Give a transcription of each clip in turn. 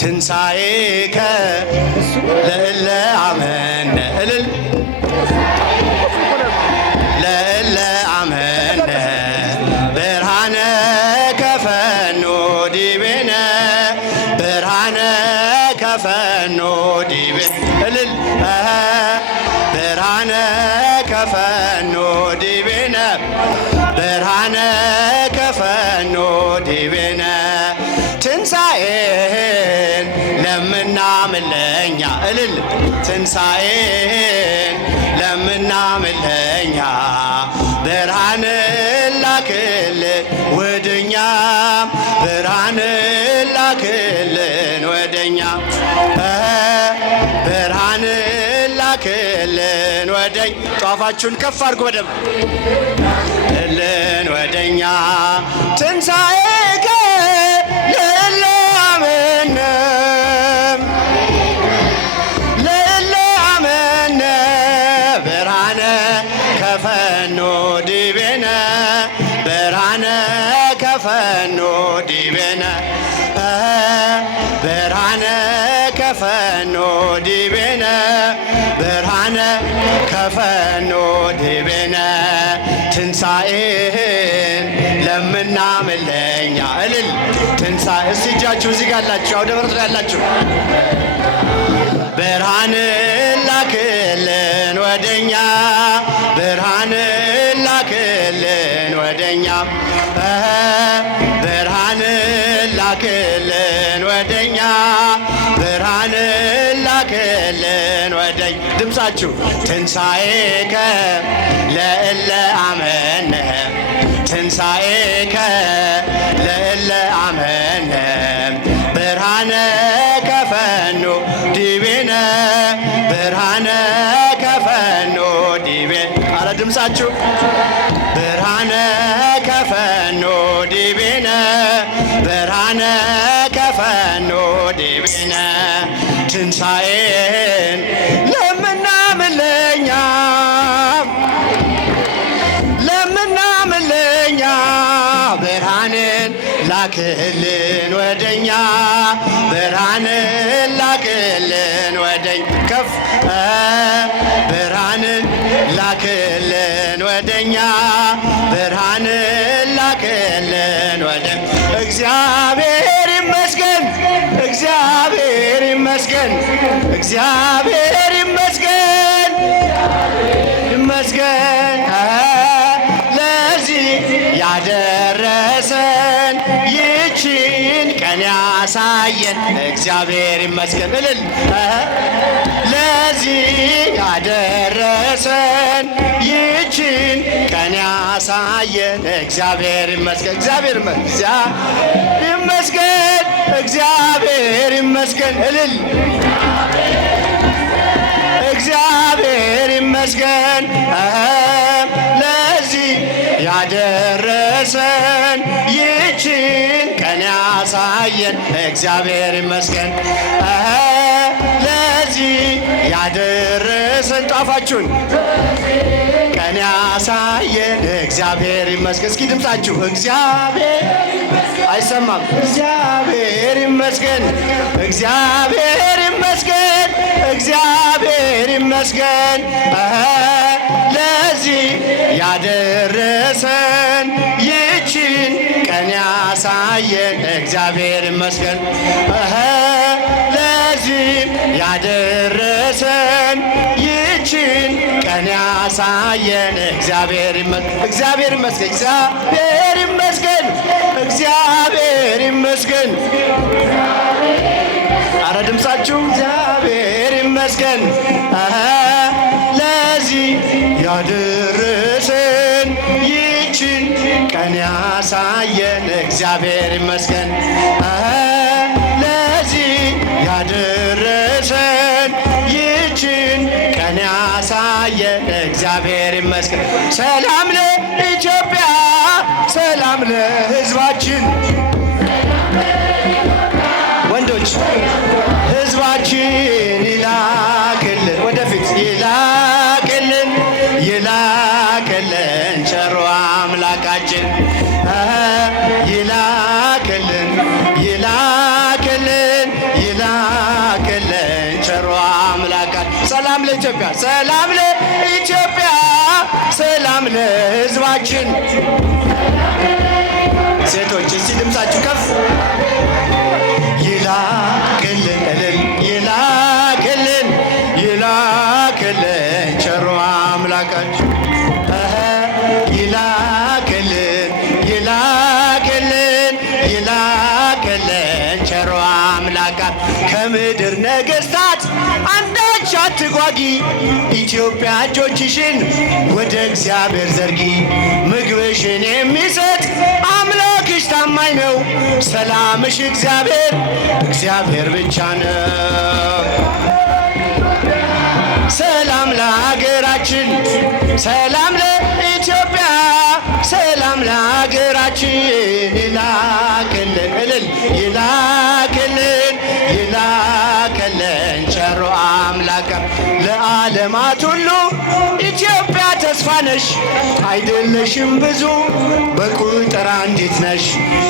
ትንሣኤከ ለእለ አመነ እልል ለእለ አመነ ብርሃነ ከፈኖ ዲቤነ ብርሃነ ከፈኖ ዲቤ እልል ብርሃነ ከፈኖ ዲቤነ ብርሃነ ከፈኖ ዲቤነ ትንሣኤን ለምናምለኛ እልል ትንሣኤን ለምናምለኛ ብርሃን ላክልን ወደኛ ብርሃን ላክልን ወደኛ ብርሃን ላክልን ወደኛ ጧፋችሁን ከፍ አድርጎ በደም ልን ወደኛ ትንሣኤከ ለእለ አመነ ለእለ አመነ ብርሃነ ከፈኖ ዲቤነ ብርሃነ ከፈኖ ዲቤነ ብርሃነ ከፈኖ ዲቤነ ብርሃነ ከፈኖ ዲቤነ ትንሣኤን ለምናምለኛ እልል ትንሣኤ እስቲ እጃችሁ እዚህ ጋር ያላችሁ አውደ ምሕረት ላይ ያላችሁ ብርሃን ላክልን ወደኛ ብርሃን ላክልን ወደኛ ብርሃን ላክልን ወደኛ ብርሃን ላክልን ወደኛ ድምፃችሁ ትንሣኤከ ለእለ አመነ ትንሣኤከ ለእለ አመነ ብርሃነ ከፈኖ ዲቤነ ብርሃነ ከፈኖ ዲቤ አረ ድምፃችሁ ብርሃነ ከፈኖ ዲቤነ ብርሃነ ከፈኖ ዲቤነ ትንሣኤን ለምናምለኛ ለምናምለኛ ብርሃንን ላክልን ወደኛ ብርሃንን ላክልን ወደኛ ከፍ ብርሃንን ላክልን ወደኛ ብርሃንን ላክልን ወደኛ እግዚአብሔር ይመስገን እግዚአብሔር ይመስገን እግዚአብሔር ይመስገን ይመስገን ለዚህ ያደረሰን ይችን ቀን ያሳየን እግዚአብሔር ይመስገን እልል ለዚህ ያደረሰን ይችን ቀን ያሳየን እግዚአብሔር ይመስገን እግዚአብሔር ይመስገን እግዚአብሔር ይመስገን እልል እግዚአብሔር ይመስገን ለዚህ ያደረሰን ይችን ቀን ያሳየን እግዚአብሔር ይመስገን ለዚህ ያደረሰን ጣፋችሁን ቀን ያሳየን እግዚአብሔር ይመስገን እስኪ ድምፃችሁ እግዚአብሔር አይሰማም እግዚአብሔር ይመስገን እግዚአብሔር ይመስገን እግዚአብሔር ይመስገን ለዚህ ያደረሰን ይችን ቀን ያሳየን እግዚአብሔር ይመስገን ለዚህ ያደረሰን ይችን ቀን ያሳየን እግዚአብሔር ይመስገን እግዚአብሔር ይመስገን እግዚአብሔር ይመስገን እግዚአብሔር ይመስገን አረ ድምፃችሁ እግዚአብሔር ይመስገን ለዚህ ያደረሰን ይችን ቀን ያሳየን እግዚአብሔር ይመስገን ለዚህ ያደረሰን ይችን ቀን ያሳየን እግዚአብሔር ይመስገን ሰላም ለኢትዮጵያ ሰላም ለሕዝባችን ወንዶች ሕዝባችን ይላክልን ወደፊት ይላክልን ይላክልን ቸሩ አምላካችን ይላክልን ይላክልን ሰላም ለኢትዮጵያ፣ ሰላም ለኢትዮጵያ፣ ሰላም ለሕዝባችን። ሴቶች እስቲ ድምፃችሁ ከፍ ይላክልን እልል ይላክልን ይላክልን ቸሩ አምላካችን ይላክልን ይላክልን ይላክልን ቸሩ አምላካት ከምድር ነገሥታት አንዳች አትጓጊ ኢትዮጵያ እጆችሽን ወደ እግዚአብሔር ዘርጊ ምግብሽን የሚሰጥ አምላክሽ ታማኝ ነው ሰላምሽ እግዚአብሔር እግዚአብሔር ብቻ ነው። ሰላም ለሀገራችን ሰላም ለኢትዮጵያ ሰላም ለሀገራችን ይላክልን እልል ይላክልን ይላክልን ቸሩ አምላክ ለዓለማት ሁሉ ኢትዮጵያ ተስፋ ነሽ አይደለሽም ብዙ በቁጥር አንዲት ነሽ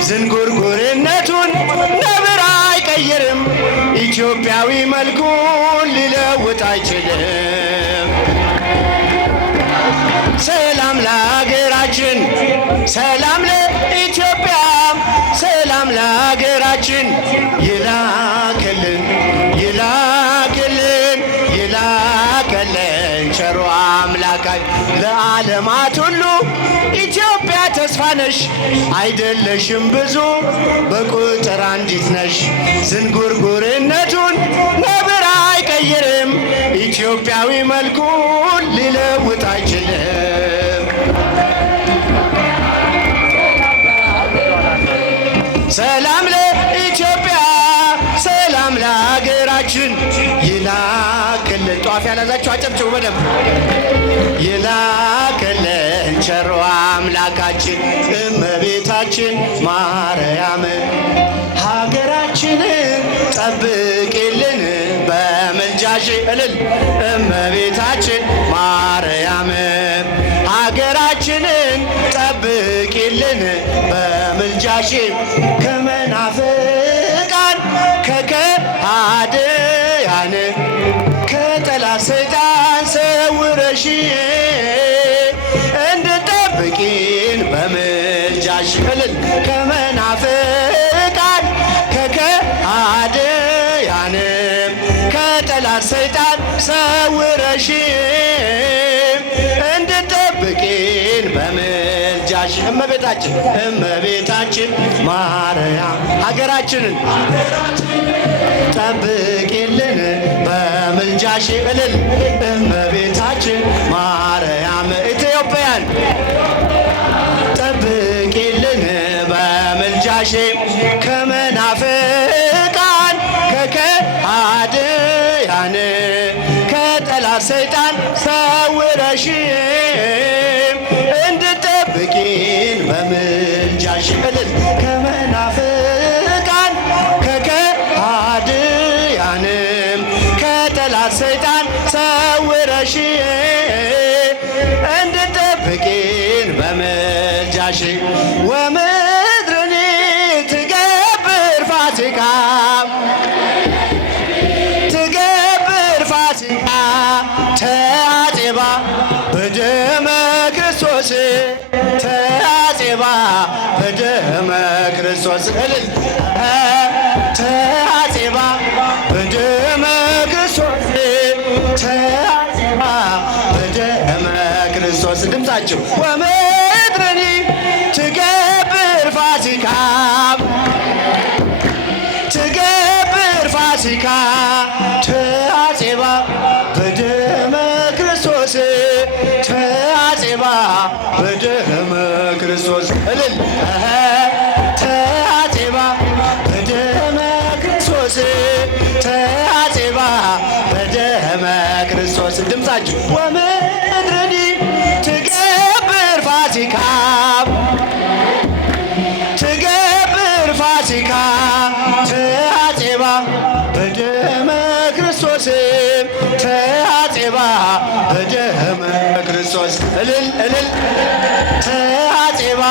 ዝንጉርጉርነቱን ነብር አይቀይርም ኢትዮጵያዊ መልኩን ሊለውጥ አይችልም። ሰላም ለሀገራችን ሰላም ለኢትዮጵያ ሰላም ለሀገራችን ይላክልን ይላክልን ይላክልን ቸሩ አምላካይ ለዓለማት ሁሉ ኢትዮጵያ ተስፋ ነሽ አይደለሽም ብዙ በቁጥር አንዲት ነሽ ዝንጉርጉርነቱን ነብር አይቀይርም ኢትዮጵያዊ መልኩን ሊለውጥ አይችልም። ሰላም ለኢትዮጵያ ሰላም ለሀገራችን ይላክልን ጧፍ ያላዛችሁ አጨብጭቡ በደንብ ይላክልን ቸሩ አምላካችን እመቤታችን ማርያም ሀገራችንን ጠብቂልን በምልጃሽ እልል እመቤታችን ማርያም ሀገራችንን ጠብቂልን በምልጃሽ ከመናፍቃን ከከሃዲያን ከጠላት ሰይጣን ሰውረሽ እንድጠብቂን በምልጃሽ እልል ከመናፍቃን ከከሃዲያን ከጠላት ሰይጣን ሰውረሽ እንድጠብቂን በምልጃሽ እመቤታችን እመቤታችን ማርያም ሀገራችንን ጠብቂልን በምልጃሽ እልል እመቤታችን ማርያም ኢትዮጵያን ጠብቂልን በምልጃሽ ከመናፍቃን ከከሃዲያን ከጠላት ሰይጣን ሰውረሽ እንድጠብቂን በምልጃሽ እልል ከመናፍቃን ከከሃዲያንም ከጠላት ሰይጣን ሰውረሽ እንድጠብቂን በምልጃሽ ወምድርኒ ትገብር ፋሲካ ትገብር ፋሲካ ተአፄባ በደመ ክርስቶስ ተአፄባ በደመ ክርስቶስ እልል ተአፄባ በደመ ክርስቶስ ተአፄባ በደመ ክርስቶስ ድምፃችሁ ወምድርኒ ትገብር ፋሲካ ትገብር ፋሲካ ተአፄባ በደመ ክርስቶስ ተአፄባ በደመ ክርስቶስ እልል ተአፄባ በደመ ክርስቶስ ተአፄባ በደመ ክርስቶስ ድምፃችሁ ወምድርኒ ትገብር ፋሲካ ትገብር ፋሲካ ተአፄባ በደመ ክርስቶስ ተአፄባ በደመ ክርስቶስ እልል እልል ተአፄባ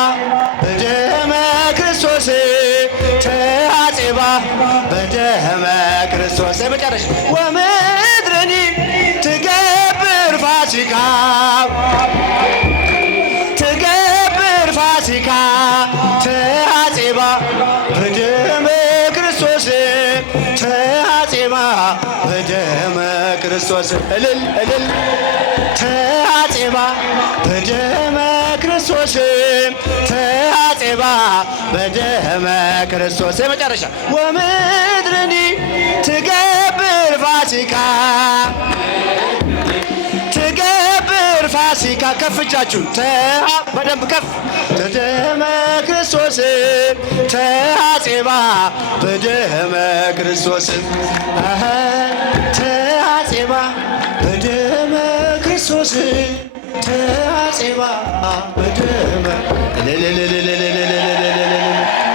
በደመ ክርስቶስ ተአፄባ በደመ ክርስቶስ የመጨረሻ ወምድርኒ ፋሲካ ትገብር ፋሲካ ተሐፄባ በደመ ክርስቶስ ተሐፄባ በደመ ክርስቶስ እልል እልል ተሐፄባ በደመ ክርስቶስ ተሐፄባ በደመ ክርስቶስ የመጨረሻ ወምድርኒ ትገብር ፋሲካ ትገብር ፋሲካ ከፍ እጃችሁን በደንብ ከፍ በደመ ክርስቶስ ተሐፄባ በደመ ክርስቶስ ተሐፄባ በደመ ክርስቶስ ተሐፄባ በደመ